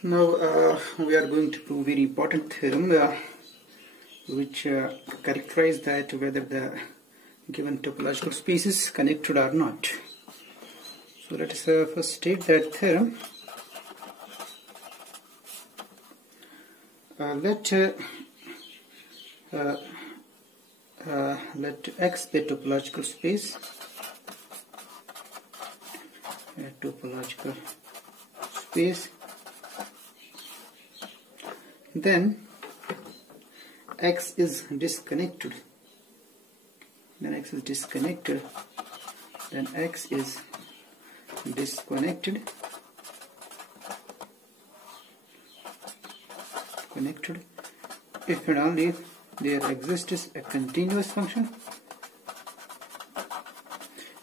Now we are going to prove a very important theorem which characterize that whether the given topological space is connected or not. So let us first state that theorem. Let X be a topological space. A topological space. Then X is disconnected. Then X is disconnected. Then X is disconnected. Connected. If and only if there exists a continuous function.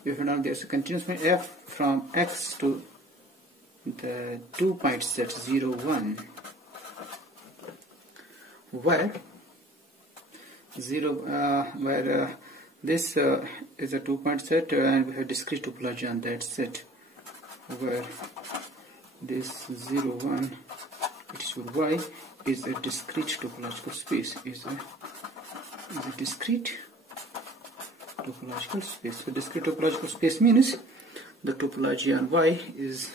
If and only there is a continuous function f from X to the 2 point set 0, 1. Where this is a 2 point set and we have discrete topology on that set, where this 0, 1 which is y is a discrete topological space, is a discrete topological space. So discrete topological space means the topology on y is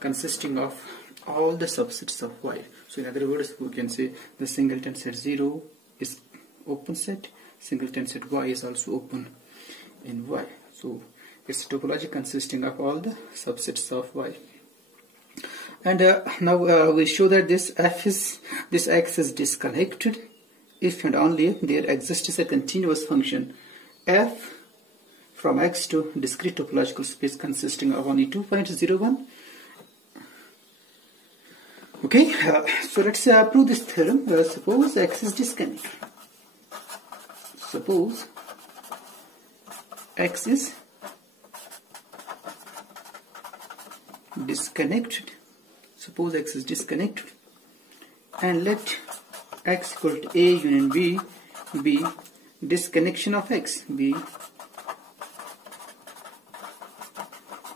consisting of all the subsets of y. So in other words, we can say the singleton set 0 is open set, singleton set y is also open in y. So it's a topology consisting of all the subsets of y. And now we show that this X is disconnected if and only if there exists a continuous function f from X to discrete topological space consisting of only 2.01. Okay, so let's prove this theorem. Suppose X is disconnected. Suppose X is disconnected. Suppose X is disconnected, and let X equal to A union B be disconnection of X, be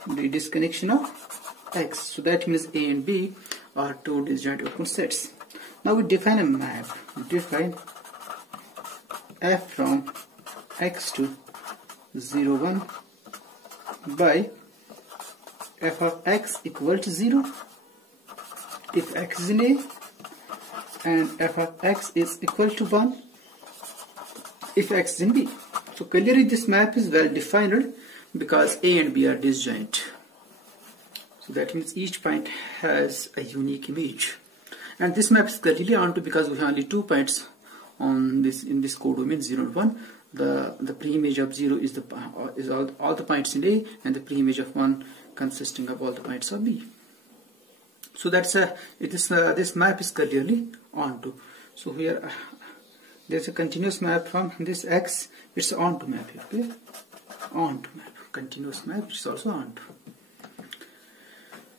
the disconnection of X. So that means A and B are two disjoint open sets. Now we define a map. We define f from X to 0, 1 by f of X equal to 0 if X is in A, and f of X is equal to 1 if X is in B. So clearly this map is well defined because A and B are disjoint. So that means each point has a unique image, and this map is clearly onto because we have only 2 points on this in this codomain 0 and 1. The pre-image of 0 is all the points in A, and the pre-image of 1 consisting of all the points of B. So that's this map is clearly onto. So here there's a continuous map from this X. It's onto map here. Okay, onto map, continuous map, which is also onto.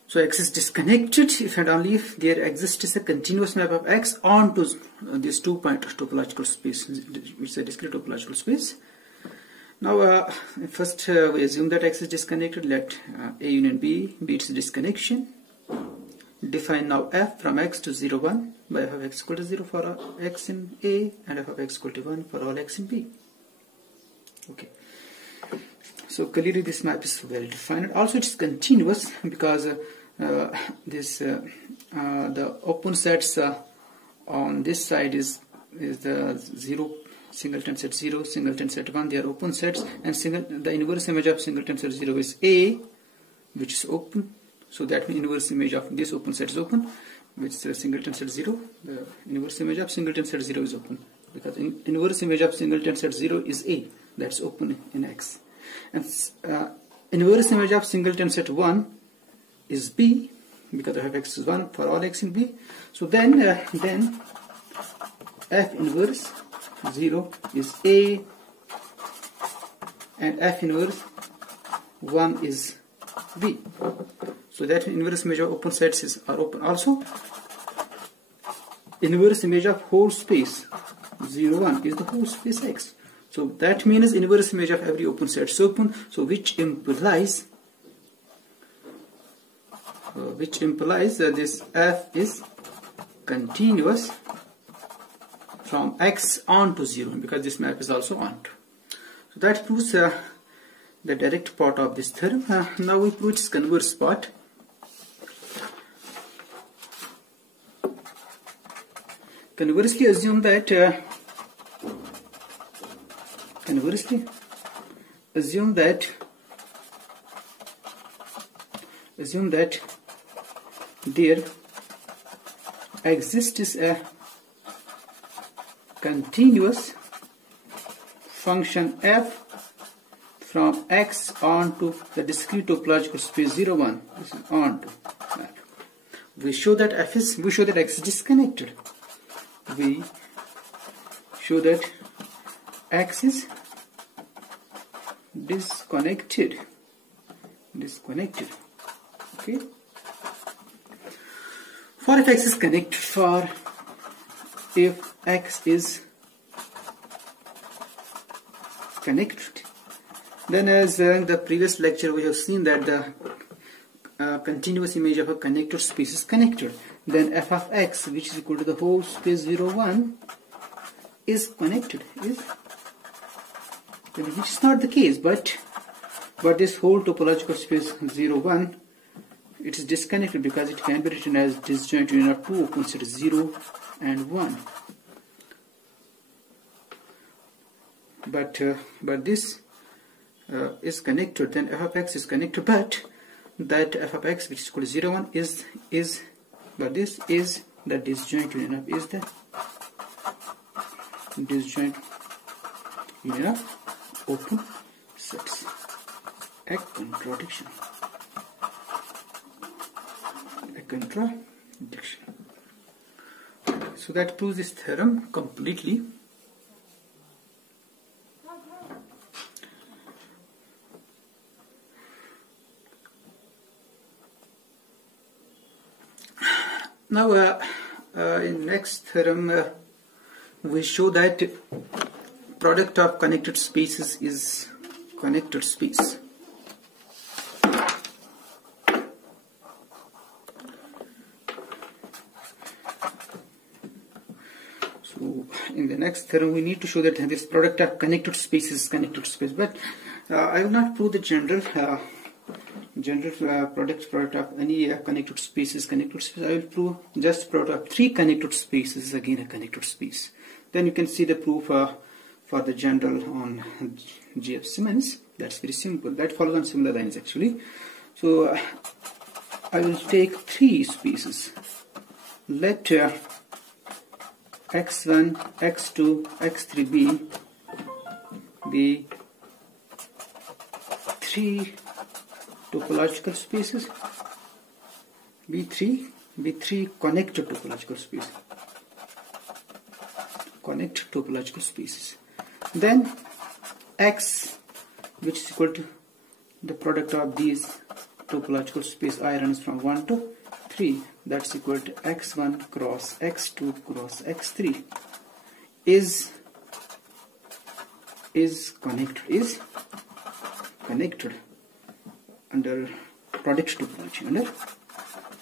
So X is disconnected if and only if there exists a continuous map of X onto this 2 point topological space, which is a discrete topological space. Now first we assume that X is disconnected. Let A union B be its disconnection. Define now f from X to 0, 1 by f of X equal to 0 for all X in A and f of X equal to 1 for all X in B. Okay. So clearly this map is well defined. Also it's continuous because the open sets on this side is the 0 singleton set 0, singleton set 1. They are open sets, and the inverse image of singleton set 0 is A, which is open. So that means inverse image of this open set is open, which is singleton set 0. The inverse image of singleton set 0 is open because inverse image of singleton set 0 is A, that's open in X. And inverse image of singleton set 1 is B because f of X is 1 for all X in B. So then f inverse 0 is A, and f inverse 1 is B. So that inverse image of open sets are open. Also inverse image of whole space 0, 1 is the whole space X. So that means inverse image of every open set is open, so which implies which implies that this f is continuous from x on to 0, because this map is also on to. So that proves the direct part of this theorem. Now we prove its converse part. Conversely, assume that there exists a continuous function f from x on to the discrete topological space 0, 1. This is on to. We show that x is disconnected. We show that x is disconnected. Okay. For if x is connected, if x is connected, then as in the previous lecture we have seen that the continuous image of a connected space is connected. Then f of x, which is equal to the whole space 0, 1, is connected. Which is not the case, but this whole topological space 0, 1, it is disconnected because it can be written as disjoint union of two open sets 0 and 1. But this is connected. Then f of x is connected, but that f of x, which is equal to 0, 1, but this is the disjoint union of open sets. A contradiction. So that proves this theorem completely. Now in next theorem we show that product of connected spaces is connected space. So in the next theorem we need to show that this product of connected space is connected space, but I will not prove the general product of any connected spaces. I will prove just product of three connected spaces is again a connected space. Then you can see the proof for the general on G.F. Simmons. That's very simple. That follows on similar lines actually. So I will take three spaces. Let x1, x2, x3 be three topological spaces. Be three connected topological spaces. Then x, which is equal to the product of these topological space I runs from 1 to 3, that's equal to x1 cross x2 cross x3 is connected under product topology.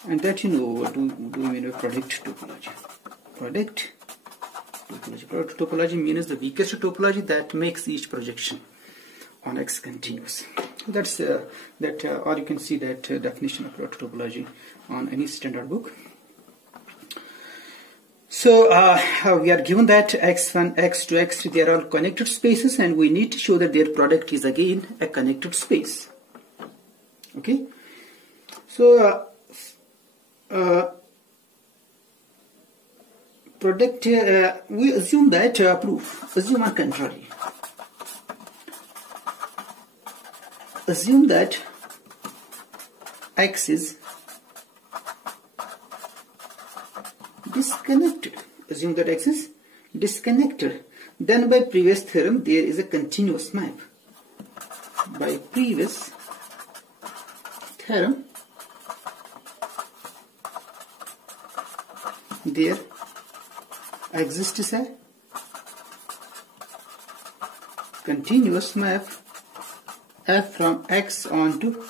And that you know what do we mean by product topology. Product topology means the weakest topology that makes each projection on X continuous. That's or you can see that definition of product topology on any standard book. So we are given that x1, x2, x3, they are all connected spaces, and we need to show that their product is again a connected space. Okay, so product, we assume that assume on contrary. Assume that X is disconnected. Assume that X is disconnected. Then by previous theorem there is a continuous map. By previous theorem there exists a continuous map f from x on to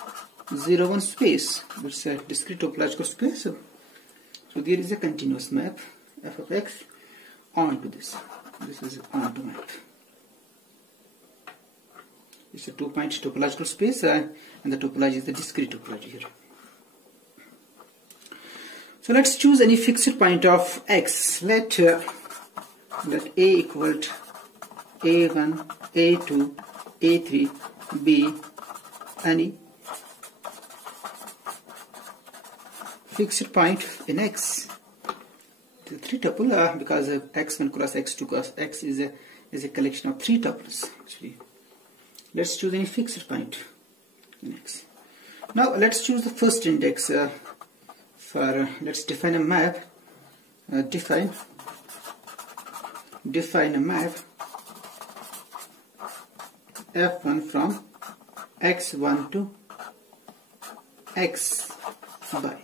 0, 1 space. It's a discrete topological space. So there is a continuous map f of x onto this. This is onto map. It's a 2-point topological space, and the topology is the discrete topology here. So let's choose any fixed point of x. Let a equal to a1, a2, a3 be any fixed point in x. The 3 tuple because x1 cross x2 cross x is a collection of 3 tuples actually. Let's choose any fixed point in x. Now let's choose the first index let's define a map. Define a map f1 from x1 to x by.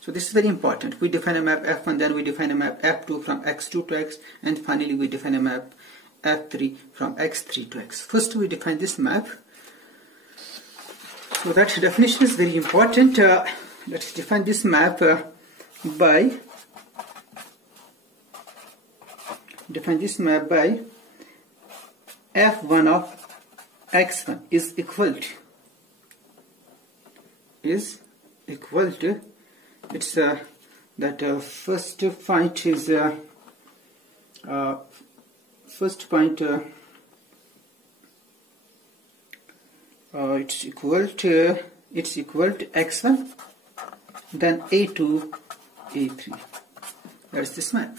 So this is very important. We define a map f1, then we define a map f2 from x2 to x, and finally we define a map f3 from x3 to x. First we define this map. So that definition is very important. Let's define this map by f1 of x1 is equal to it's that first point is it's equal to x1, then a2, a3. That's this map.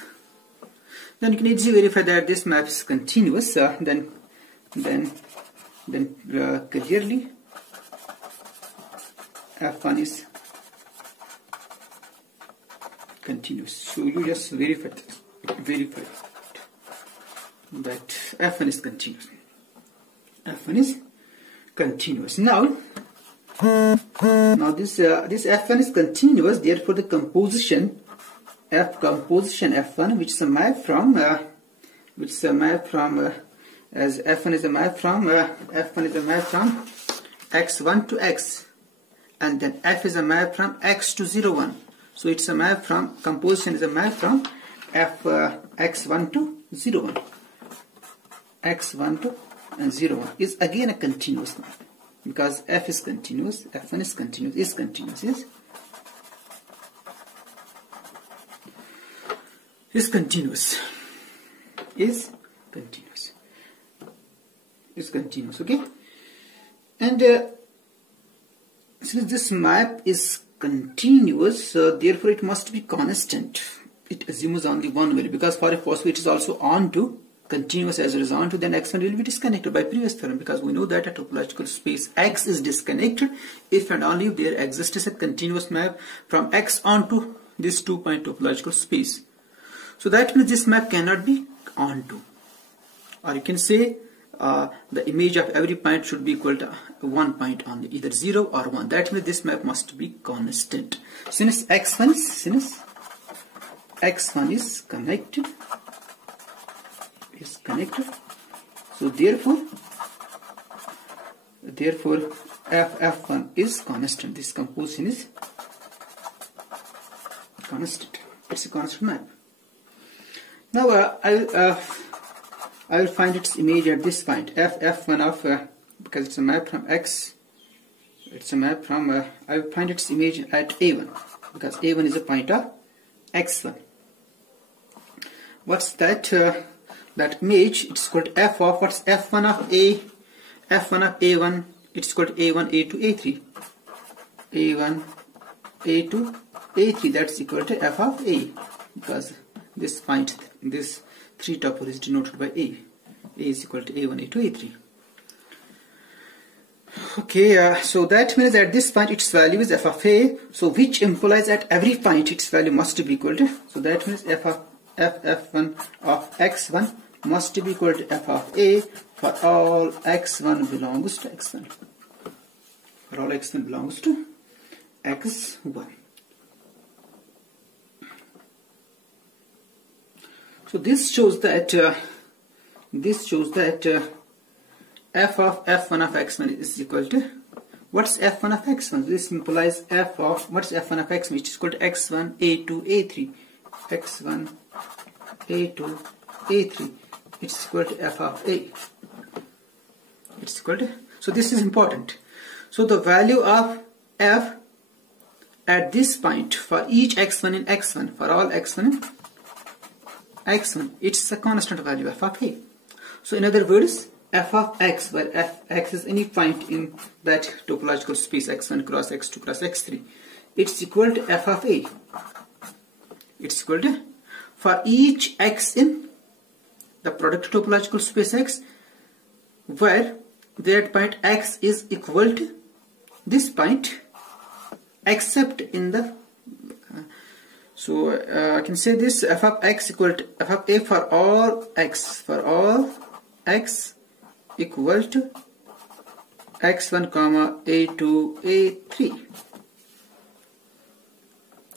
Then you can easily verify that this map is continuous. Then clearly f1 is continuous. So you just verify that f1 is continuous. f1 is continuous. Now this f1 is continuous. Therefore, the composition f1, which is a map from as f1 is a map from x1 to x, and then f is a map from x to 0, 1. So it's a map from composition is a map from x1 to 0, 1. x1 to 0, 1 is again a continuous map because f is continuous, f1 is continuous, yes. Is continuous, okay? And since this map is continuous, therefore it must be constant. It assumes only one value, because for a phosphate it is also onto continuous as it is onto, then x1 will be disconnected by previous theorem, because we know that a topological space x is disconnected if and only if there exists a continuous map from x onto this 2-point topological space. So that means this map cannot be onto, or you can say the image of every point should be equal to 1 point only, either 0 or 1. That means this map must be constant. Since x1 is connected, so therefore f1 is constant. This composition is constant. It's a constant map. Now I will find its image at this point. f1 of because it's a map from x. It's a map from. I will find its image at a1 because a1 is a point of x1. What's that? That image, it's called f of what's f1 of a, f1 of a1. It's called a1, a2, a3. a1, a2, a3. That's equal to f of a, because this point, this 3 tuple is denoted by a. A is equal to a1, a2, a3. Okay, so that means at this point its value is f of a. So which implies at every point its value must be equal to. So that means f1 of x1 must be equal to f of a for all x1 belongs to x1. For all x1 belongs to x1. So this shows that f of f1 of x1 is equal to What's f1 of x1? This implies f of, what's f1 of x1, which is equal to x1, a2, a3. x1, a2, a3. It's equal to f of a. It's equal to, so this is important. So the value of f at this point for each x1 in x1, for all x1 in x1, it's a constant value f of a. So in other words, f of x, where x is any point in that topological space x1 cross x2 cross x3, it's equal to f of a. It's equal to, for each x in the product topological space x, where that point x is equal to this point, except in the I can say this f of x equal to f of a for all x equal to x1 comma a2 a3.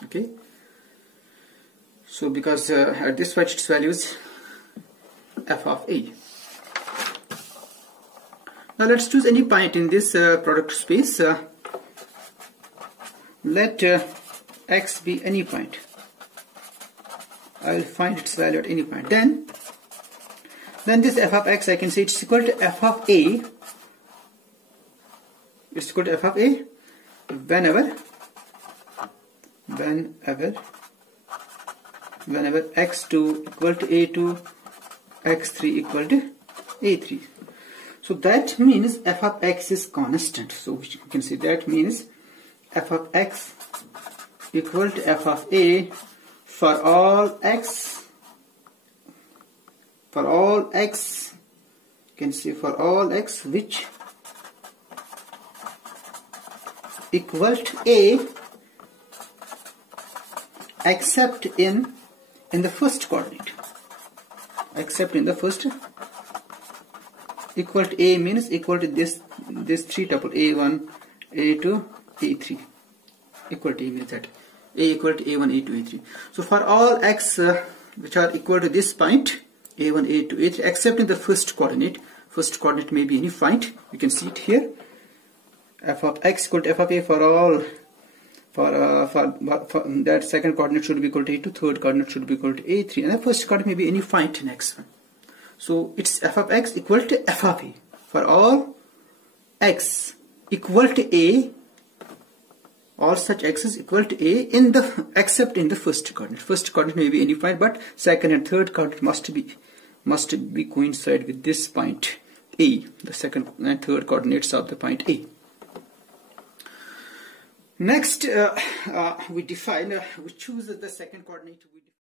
Okay, so because at this point its value is f of a. Now let's choose any point in this product space. Let x be any point. I will find its value at any point. Then this f of x, I can say it's equal to f of a. It's equal to f of a whenever x2 equal to a2, x3 equal to a3. So that means f of x is constant. So you can say that means f of x equal to f of a for all x, you can say for all x which equal to a except in the first coordinate. Except in the first, equal to a means equal to this three tuple a1, a2, a3. Equal to a means that a equal to a1, a2, a3. So for all x which are equal to this point a1, a2, a3, except in the first coordinate may be any point. You can see it here. F of x equal to f of a for all. For that second coordinate should be equal to a2, third coordinate should be equal to a3, and the first coordinate may be any point in x1. So it's f of x equal to f of a for all x equal to a. All such x's equal to a in the except in the first coordinate. First coordinate may be any point, but second and third coordinate must be coincide with this point a, the second and third coordinates of the point a. Next, we choose the second coordinate.